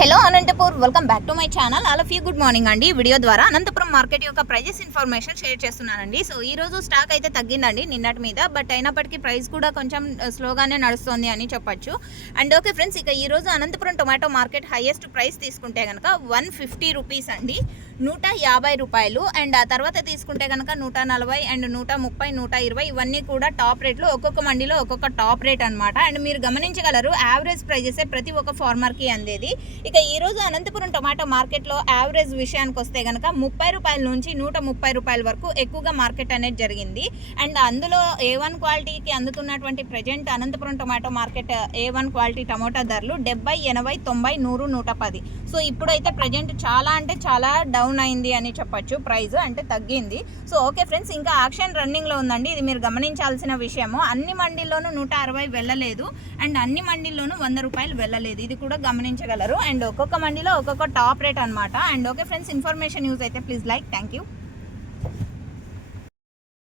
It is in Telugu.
Hello Anantapur, welcome back to my channel. All of you good morning అండి. వీడియో ద్వారా అనంతపురం మార్కెట్ యొక్క ప్రైజెస్ ఇన్ఫర్మేషన్ షేర్ చేస్తున్నానండి. సో ఈ రోజు స్టాక్ అయితే తగ్గిందండి నిన్నటి మీద, బట్ అయినప్పటికీ ప్రైస్ కూడా కొంచెం స్లోగానే నడుస్తుంది అని చెప్పొచ్చు. అండ్ ఓకే ఫ్రెండ్స్, ఇక ఈ రోజు Anantapuram tomato market highest price తీసుకుంటే కనుక 150 రూపీస్ అండి, 150 రూపాయలు. అండ్ ఆ తర్వాత తీసుకుంటే కనుక 140 అండ్ 130, 120 ఇవన్నీ కూడా టాప్ రేట్లు. ఒక్కొక్క మండీలో ఒక్కొక్క టాప్ రేట్ అనమాట. అండ్ మీరు గమనించగలరు, యావరేజ్ ప్రైజెసే ప్రతి ఒక్క ఫార్మర్కి అందేది. ఇక ఈ రోజు అనంతపురం టొమాటో మార్కెట్లో యావరేజ్ విషయానికి వస్తే కనుక 30 రూపాయల నుంచి 130 రూపాయల వరకు ఎక్కువగా మార్కెట్ అనేది జరిగింది. అండ్ అందులో A1 క్వాలిటీకి అందుతున్నటువంటి present Anantapuram tomato market A1 క్వాలిటీ టమోటా ధరలు 70, 80, 90, 100, 110. సో ఇప్పుడైతే ప్రజెంట్ చాలా అంటే చాలా డౌన్ అయింది అని చెప్పొచ్చు, ప్రైస్ అంటే తగ్గింది. సో ఓకే ఫ్రెండ్స్, ఇంకా యాక్షన్ రన్నింగ్లో ఉందండి. ఇది మీరు గమనించాల్సిన విషయము. అన్ని మండీల్లోనూ 160 వెళ్ళలేదు అండ్ అన్ని మండీల్లోనూ 100 రూపాయలు వెళ్ళలేదు, ఇది కూడా గమనించగలరు. అండ్ ఒక్కొక్క మండీలో ఒక్కొక్క టాప్ రేట్ అనమాట. And okay friends, information use అయితే ప్లీజ్ లైక్. Thank you.